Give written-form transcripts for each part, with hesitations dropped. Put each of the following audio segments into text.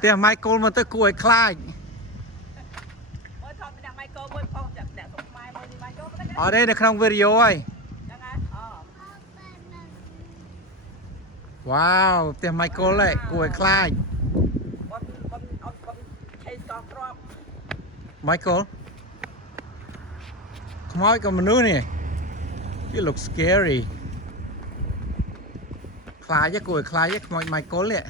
Tiền Michael mà tới cuối khai ở đây là không video ấy. Wow, tiền Michael lại cuối khai Michael come on con nữ này you look scary ខ្លាចគួរខ្លាចខ្មោច Michael នេះ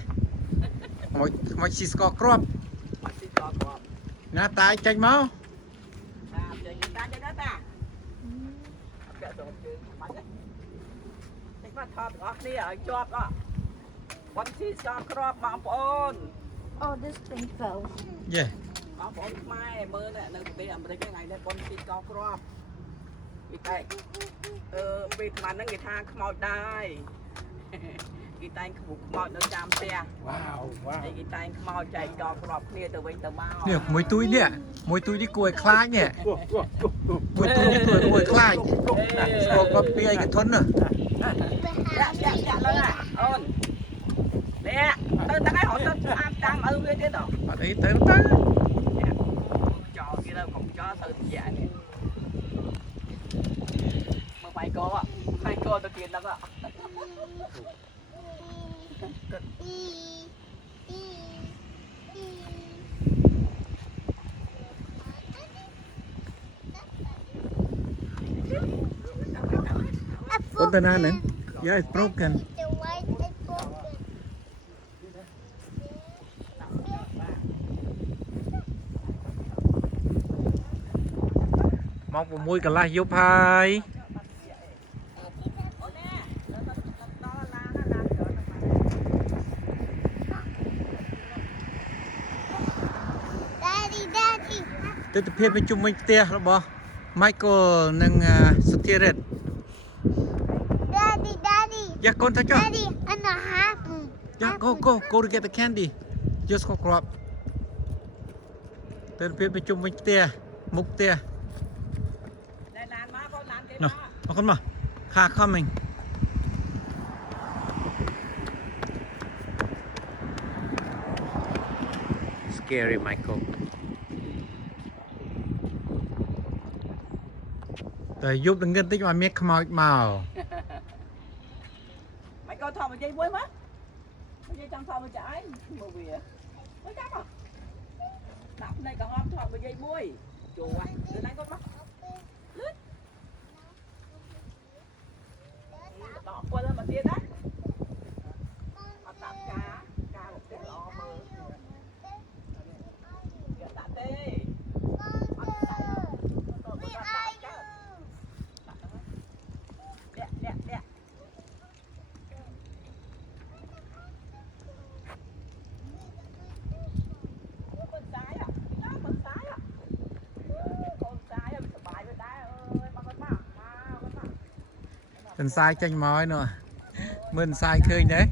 ខ្មោចស៊ីស្ករគ្រាប់ណាតាយចេញមកចេញតាចេញណាតាអត់ចូលជើងបាច់ទេចេញមកថតទាំងអស់គ្នាឲ្យជាប់គាត់ស៊ីស្ករគ្រាប់បងប្អូន Oh, this thing fell. Yeah បងប្អូនខ្មែរមើលនៅប្រទេសអាមេរិកថ្ងៃនេះគាត់ស៊ីស្ករគ្រាប់គេតែពេលថ្មហ្នឹងគេថាខ្មោចដែរគេតែងខ្មុកខ្មោចនៅតាមផ្ទះ wow wow ហើយគេតែងខ្មោចចែកកគ្រាប់គ្នាទៅវិញទៅមក នេះមួយទួយនេះគួរខ្លាចនេះមួយទួយនេះគួរខ្លាចស្គាល់គាត់ពីអីកធន់ណាចាក់ឡើងអូននេះទៅដល់ហើយហត់ទៅអាប់តាមឪវាទៀតហ៎ អត់អីទៅចោលគេទៅកុំចោលទៅជានេះមើលបាយកោទៅទៀតដល់ What the name? Yeah, it's broken. The white is broken. Mong một mũi cả lá giúp hai. Daddy. Tới tập hiện bên chung mình tia rồi bò. Michael nâng Spirit. Daddy. Yeah, con thấy chưa? Daddy, I'm not happy. Yeah, go to get the candy. Just go grab. Tới tập hiện bên chung mình tia, mục tia. No, con mà. Car coming. Scary Michael. Rồi giúp đừng ngân tích mà miết không màu. Mày coi thò một dây muối mất. Một dây trong thò một trái một vỉa. Mới cắt à. Đập này còn ôm thò một dây muối. Chùa, từ nãy con mắt. Lướt. Đọ qua lên mà tia đó. Mà tạm cá một cái lọ mơ. Giờ tạ tê. Đẹp. Cần sai chanh mói nữa. Mươn sai khơi đấy.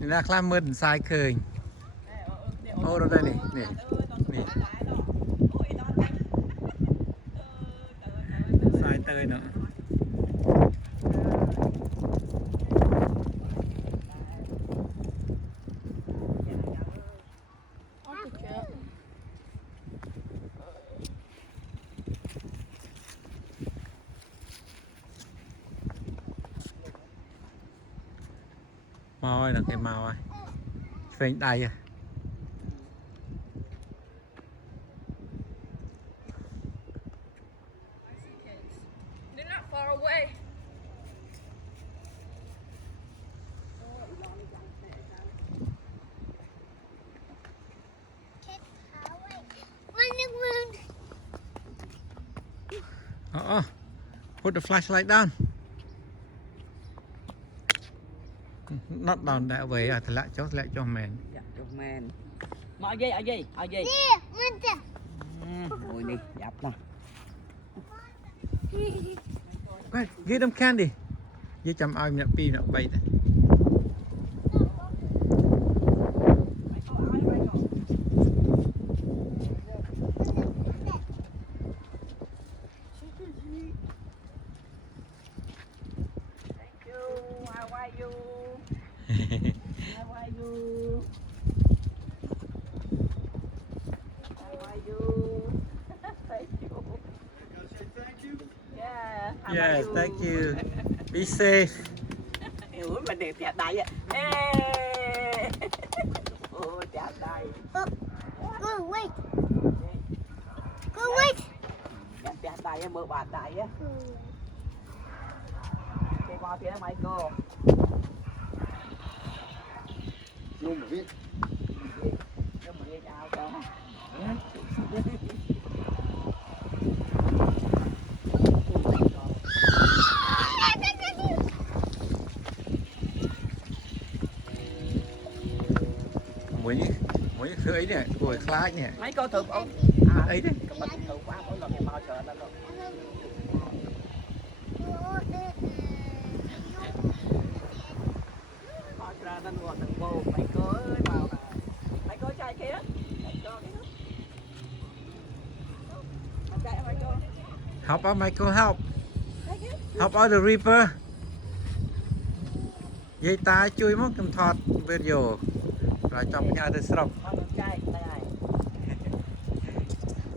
Nên là khá mươn sai khơi. Ô đâu đây nè. Sai tơi nữa. Màu ơi là cái màu ơi. Phênh đầy à. They're not far away. Put the flashlight down. Not down that way. Thật lại cho mình. Dạ, cho men. Mà ở dây. Nè, mình Ngồi đi, dập mà. Wait, give them candy. Với chăm ao miệng pi miệng bay đấy. Thank you. How are you? How are you? How are you? Thank you. Yeah. How are Yes, you? thank you. Be safe. Ủa mình đẹp đẹp đầy á. Ê. Ôi đẹp đầy. Go wait. Go wait. Đẹp đẹp đầy á, mưa bạt đầy á. Cái con phía mày cô. Zoom một ít. Cho mình đi chào cho. Mỗi thứ ấy nè, rồi khá nè. Mấy cô thử ông. Ấy đấy. Cái bánh thử quá mỗi lần bao giờ nó luôn. Coi ra nó ngồi thằng bồ mấy cô ơi vào nè. Mấy cô trai kia. Mấy cô kia. Mấy cô. Help out Michael, help. Help out the Reaper. Dây ta chui mất cầm thọt video. Rồi cho nhà tới sọc. Con trai đây này.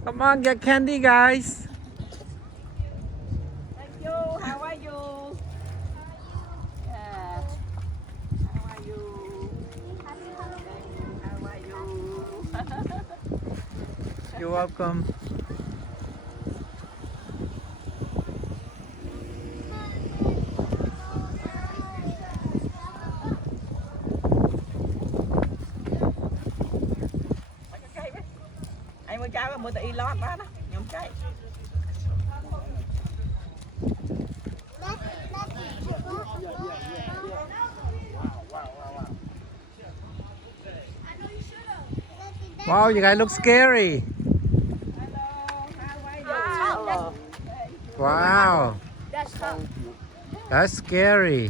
Come on, get candy, guys. Thank you. How are you? Yeah. How are you? How are you? You're welcome. Anh mua chai mua từ Elon đó, nhóm chai. Wow, you guys look scary. Wow, That's how. that's scary.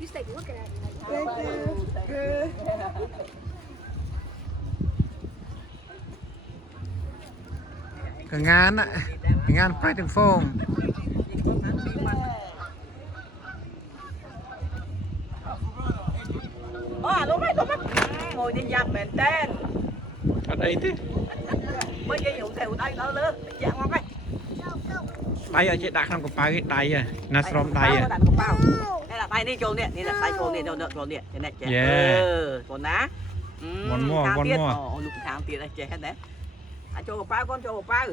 You stay looking at me like that. Thank you. Good. Cái ngán ạ, cái ngán phải từng phông. Đúng rồi. Ngồi đi dập bền tên. Ở đây thế. Mới dây dụng theo đây nó lớn. Dạng ngon ấy. Đây ở trên đặt trong cái bài đây à, nó from đây à. Đây là tay đi trồn điện, đây là tay trồn điện đâu đợi trồn điện, cái này trẻ. Yeah. Trồn ná. One more, one more. Ồ, lục khám tiền đây trẻ hết đấy. À cho một bao con cho một bao.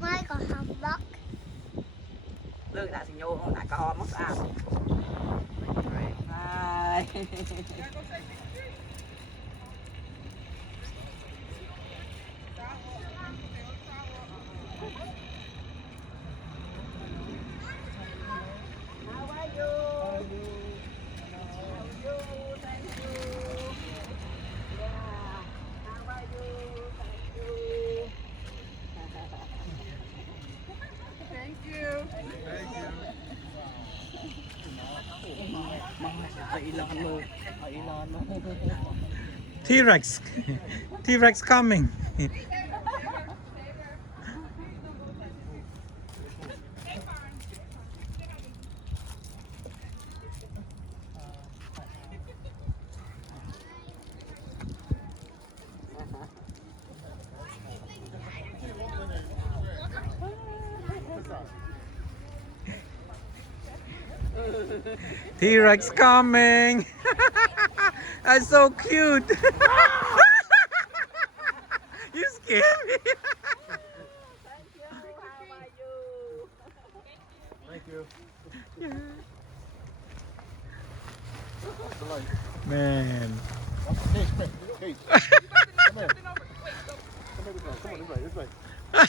Michael have luck. Lương đã xin nhô, đã có ho mất à. Hai. T-Rex. T-Rex coming. T-Rex coming. That's so cute. You scared me. Thank you. Man. Hey, hey. Come here. Come here this way. Oh,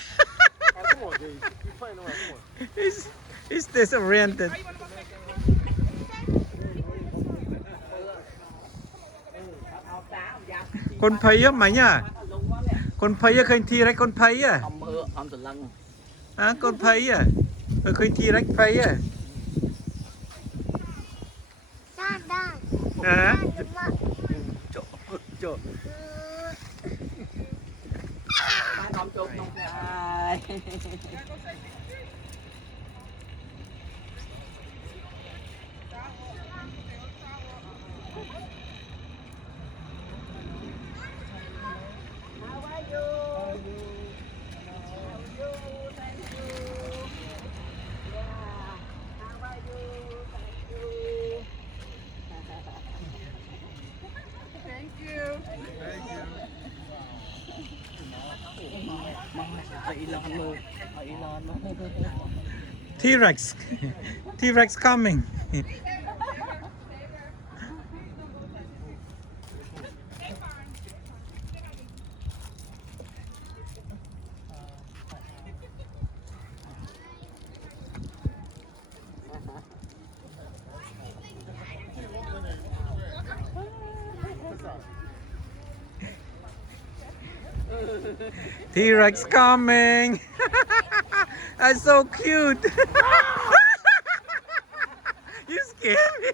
come on, Dave. You're playing around. Come on. He's disoriented. Con thấy á mày nhá. con phây khơi thi đấy con phây à អំមើអំសលឹង con phây à khơi thi đấy phây à Đan đan. à Đan mà. ចុះចុះបានអំជោគក្នុងផ្ទះហើយ Thank you. T-Rex T-Rex coming T-Rex coming that's so cute you scared me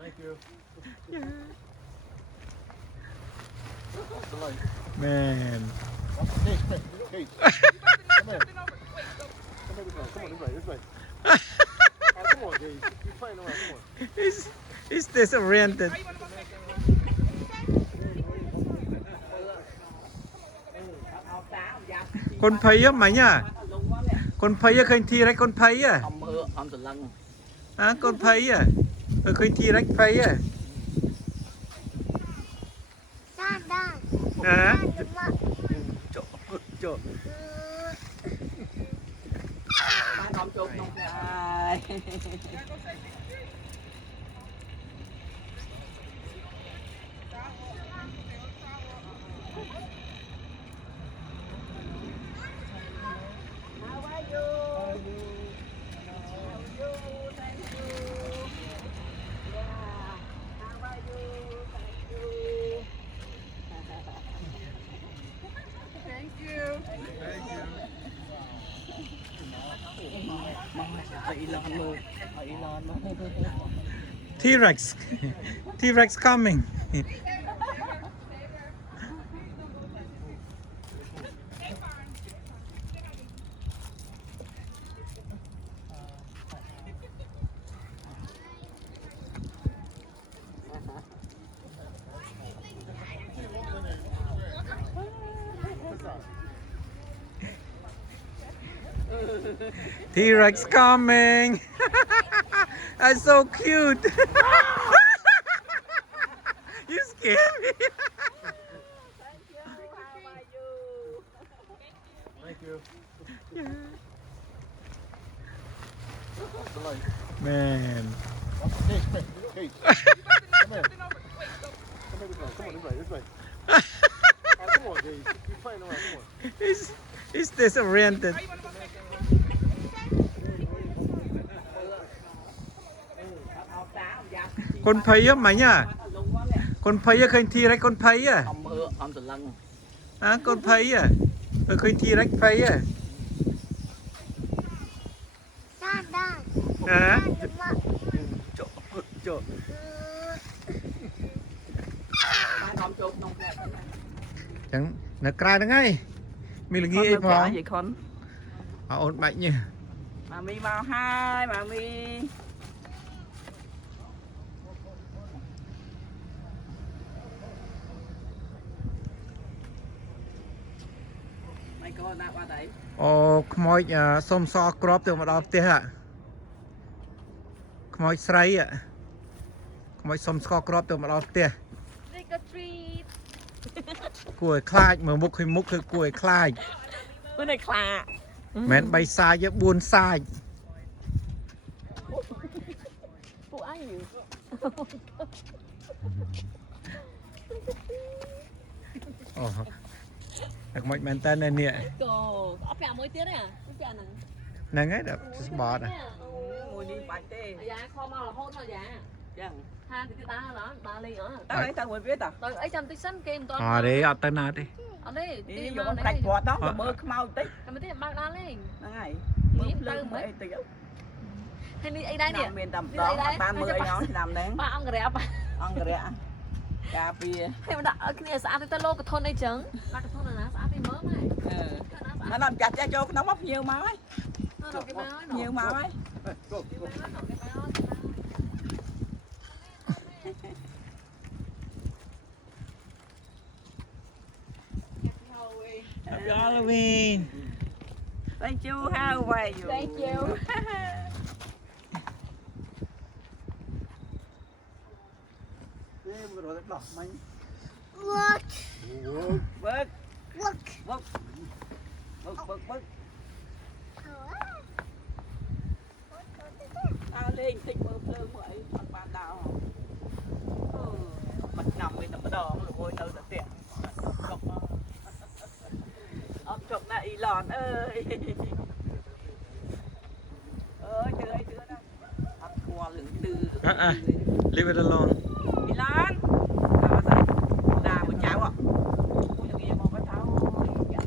Thank you. man Hey, hey, come here. Come on, this way. This way. Come on, Jay. You're playing around. Come on. he's disoriented con phây á mày nhá con phây khơi thi đấy con phây à អំមើអំសលឹង con phây à khơi thi đấy phây à Đan đan. à Đan mà. ចុះចុះបានអំជោគក្នុងផ្ទះហើយ Thank you. T-Rex T-Rex coming T-Rex coming that's so cute you scared me Thank you. man Hey, hey. Come here. Come on, this way. Come on, Jay. You're playing around. Come on. he's disoriented con phây á mày nhá con phây khơi thi đấy con phây à អំមើអំសលឹង con phây à khơi thi đấy phây à Đan đan. à Đan mà. ចុះចុះបានអំជោគក្នុងផ្ទះហើយ chẳng nó cài nó ngay mình là nghĩ ấy ខន phong យាយខន ổn mạnh nhỉ ម៉ាមីមកហើយម៉ាមីម៉ៃក៏ដាក់បាត់ហើយ អូខ្មោចសុំសក្របទៅមកដល់ផ្ទះខ្មោចស្រីខ្មោចសុំស្កក្របទៅមកដល់ផ្ទះ Trick or treat. គួរឲ្យខ្លាចមើលមុខឃើញមុខគឺគួរឲ្យខ្លាច មើលនៅខ្លា មិន3សាច់ទេ4សាច់ ពួកអញយូ អូតែខ្មោចមែនតើនេះ ក៏អត់ប្រាក់មួយទៀតទេអាប្រាក់ហ្នឹង ហ្នឹងហើយដល់ស្បត់ មួយនេះបាច់ទេ dạ kho mau là hôn thôi dạ chẳng Hai cái đá đó, đá lên đó. tao ấy tao mới biết à Rồi ấy chăm tích sẵn game toàn. Đấy, ở tên nào đi. Ở đây, đi đi vô mà con đấy. cạch vọt đó mà mơ mau tí Cái mấy cái bác đá lên. nó ngày Đi, mơ tao lưng mới. mấy tiểu Hay đi ấy đây nè. làm miền tầm Đi đó đây đây. 30 nó làm nén Ba ông rẻ ba. ăn rẻ cà phê Hay mà đã ở cái này xã thì ta lô cái thôn này trứng. Ba cái thôn này là xã thì mớ mày. nó làm chặt ra cho nó móc nhiều máu ấy Nó cái máu ấy. nhiều máu ấy Hey, go, go. Happy Halloween. thank you how are you Thank you. Thế vừa rồi đọc mấy. Look. bớt Look. bớt bớt bớt bớt tao lên tích bơm lơ mới bằng bàn đào mặt nằm bên tầm đỏ rồi ôi đâu sẽ tiện ông chụp lại y lòn ơi ơi chưa đâu ăn qua lửng từ Leave it alone. y lòn nào mà đà một cháu ạ ôi thằng em có cháu dạ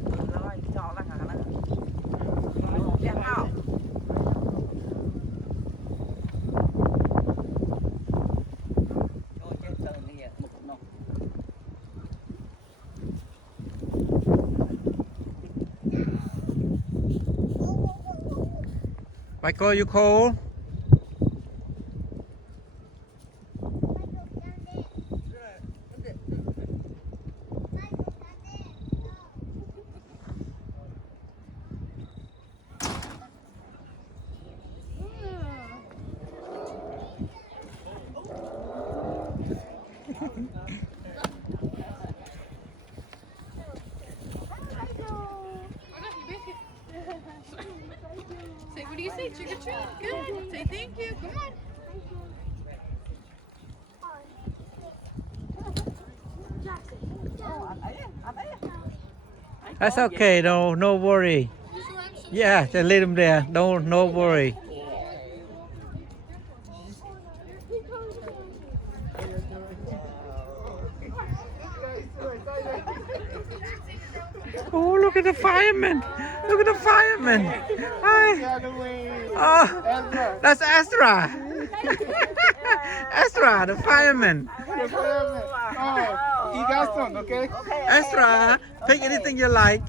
rồi cho ra hả nó đẹp không ôi chết trời này một cục nồng Michael, you cold? Say, what do you say? Trick or treat. Good. Say thank you. Come on. That's okay, no worry. Yeah, just leave them there. No worry. Oh, look at the fireman! Look at the fireman! Hi. Oh, that's Astra. Astra, the fireman. Oh, he got some, okay? Astra, pick anything you like.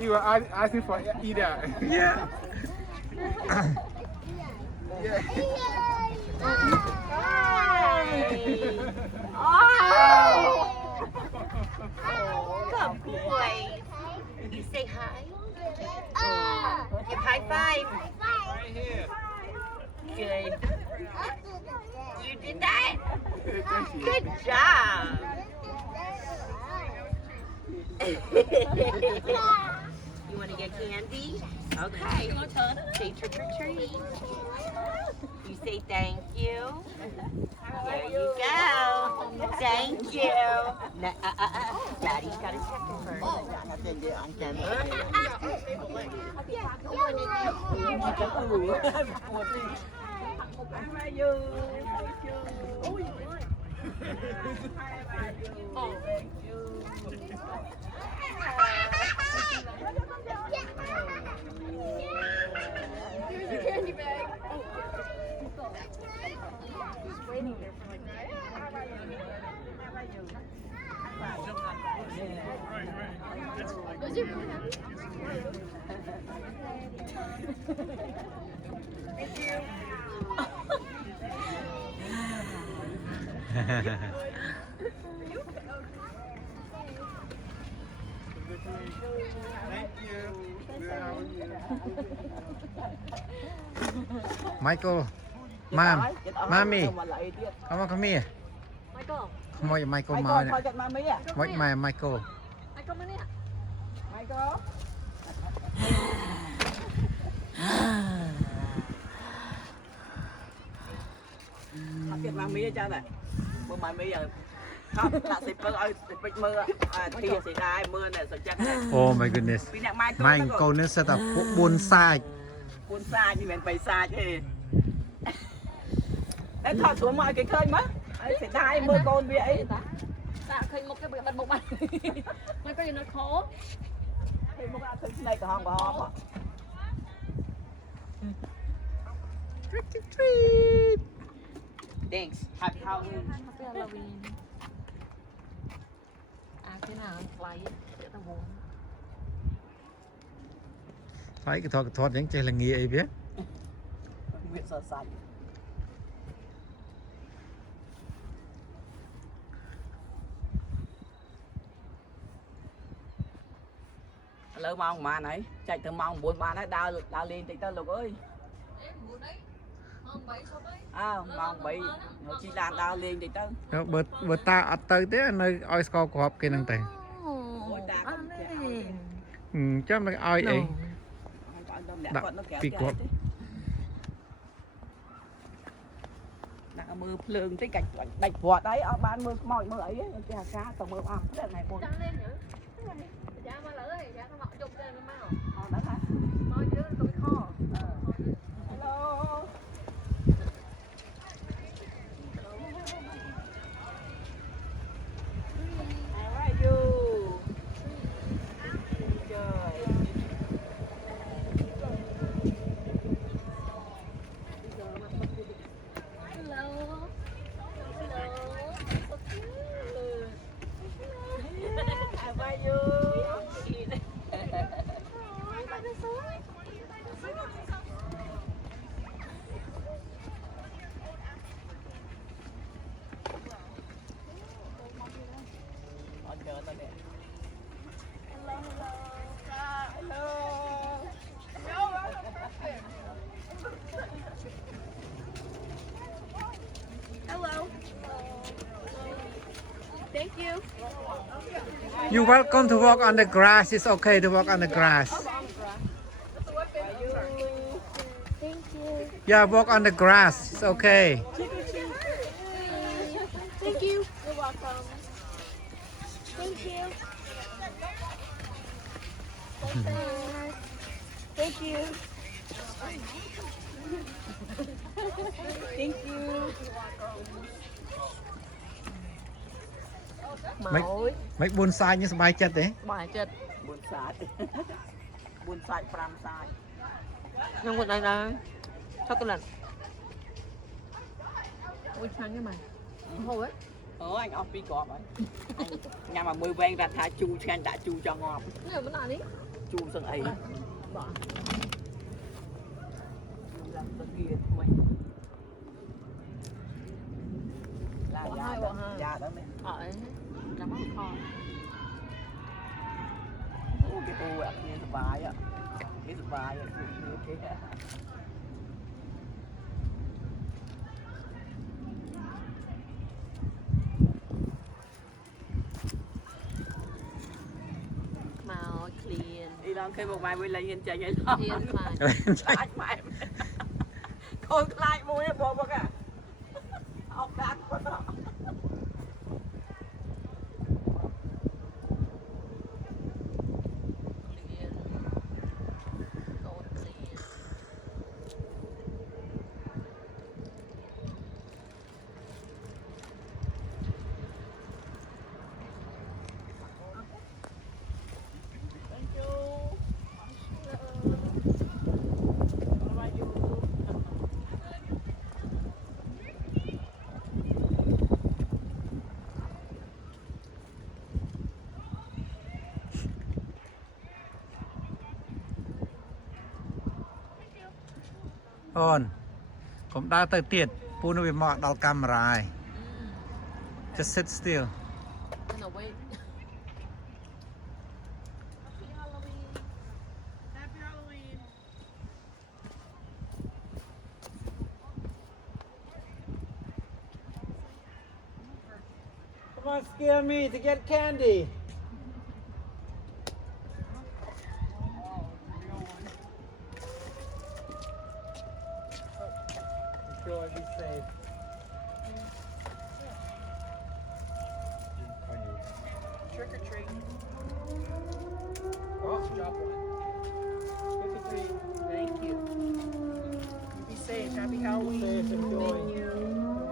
You were asking for either. Yeah. Good boy. You say hi. Give high five. Good. You did that? Good job. You want to get candy? Okay. Say trick or treat. You say thank you. There you go. Thank you. Daddy's got to check it first. Here's your candy bag. Was you really happy? Michael, Mom, Mommy, come here. Michael. Come on, Michael, Michael Mom. coi chặt mami à Wait, Michael. Michael mana ni? Michael Thật chặt mami cho này mưa mami giờ không là xịt mưa ơi xịt mưa thì sẽ đai mưa này sẽ chắc Oh my goodness. vì nặng Michael Michael nó sẽ tập buôn sai. buôn xa như mình phải xa chứ Ê, thọ xuống mọi cái khơi mất. Ê, sẽ đai mưa con vậy ấy. ដាក់ឃើញមុខគេបិទមុខបាត់មិនក៏នៅខោ Thì một ăn thịt này cả hòm bà hòm ạ. Trick or treat. Thanks. Happy Halloween. ពីឡូវីនគេណាថ្លៃទៅវង Phải cái thọt những chơi là nghề ấy biết. Nguyện sợ sạch. Lỡ mong mà này, chạy từ mong 4 ba nó đào lên thì tao lục ơi. À, mong bị nó chỉ làm đào lên thì tao. Bữa ta ở tới thế nơi oi score của hộp kia năng tay. Ôi ta không Chắc là oi ấy. Đặt bị cột. Đặt mưa lường tới cạch đạch vọt đấy, ở ban mưa mỏi mưa ấy, cái cá tao mưa ăn cái này con. Dạ mà lỡ thì dạ nó mặc chụp lên nó mau. Đó hả? Nói chứ tôi kho. Hello. How are you? Trời. Hello. How are you? Thank you. You're welcome to walk on the grass. It's okay to walk on the grass. Thank you. Yeah, walk on the grass. It's okay. Thank you. You're welcome. Thank you. Thank you. Thank you. Mấy buôn sai như bài chất đấy. Bài chất. Buồn sạch. Buồn sạch 5 sai. Nhưng một này là cho cái lần. Ôi sáng như mày. Hồi ấy. Anh ốc đi cọp ấy. Nhà mà mười ven ra thả chu chen đã chu cho ngon. Này vẫn là đi. Chu sân ấy. Bỏ. Làm sân kia mày. Là già đó mày. Ở đấy. Nắm ở kho. Ô cái ô ạ, nghe sập bài ạ. Cái sập bài ạ. Cái Màu clean. đi đâu khi một vài bữa lấy nhìn chạy vậy đó. Clean mà. Chạy mày. Con lại mua em bỏ bác à. Ông đang có đó. Clean. Gold clean. Thank you. How are you? Ôn. Cũng đã tới tiệt. Phu nó bị mọt đào camera. Just sit still. No wait. Come on, scare me to get candy. Enjoy, be safe. Trick or treat. Oh, drop one. 53. Thank you. You be safe. Happy Halloween. Safe, enjoy. Thank you.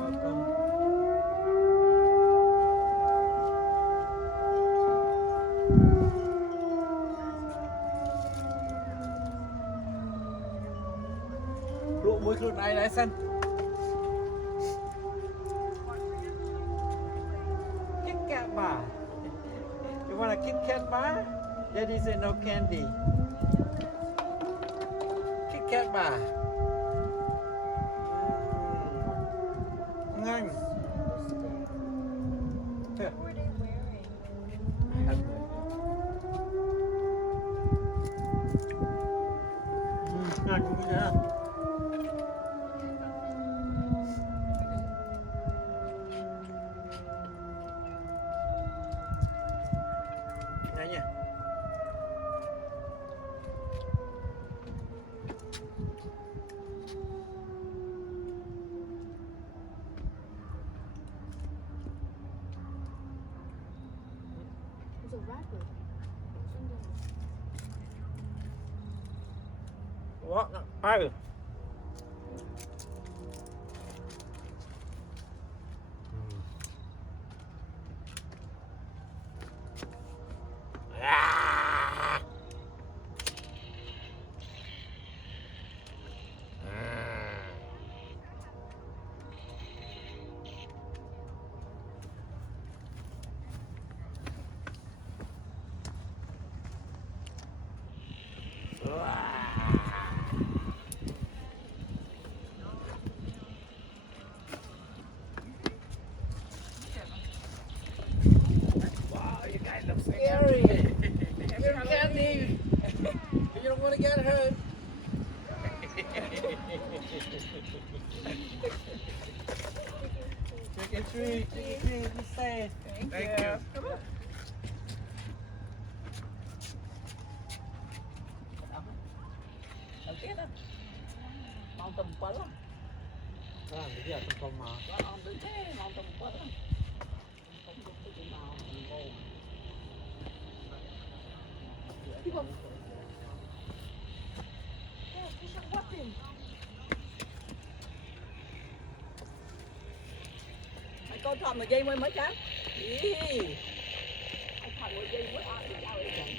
Mason. Kit Kat bar. You want a Kit Kat bar? Daddy said no candy. Kit Kat bar. Ngon. Here. Ngon cũng vậy. Này nha. What? Oh. Scary. You're candy. You don't want to get hurt. Trick or treat, be safe. Thank you. Đầu tiên đó. Mong tùm bớt lắm. Bây giờ tôi còn mở. Con đứng thế, mong tùm bớt lắm. Không có cái nào ngô. Mày coi thòm một giây mới chán. Ý. Anh thòm một giây mới ăn được đâu vậy?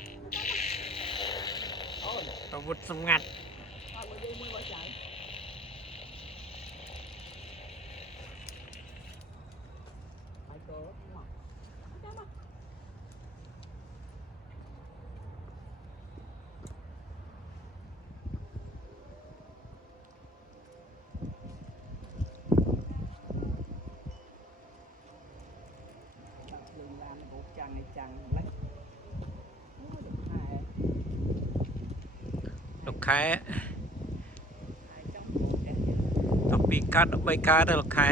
Ôi. Tao vụt sông ngặt. Thòm một giây mới bỏ chạy. Mày cố đúng không? Chẳng lấy លោកខែ12កើត13កើតទៅលោកខែ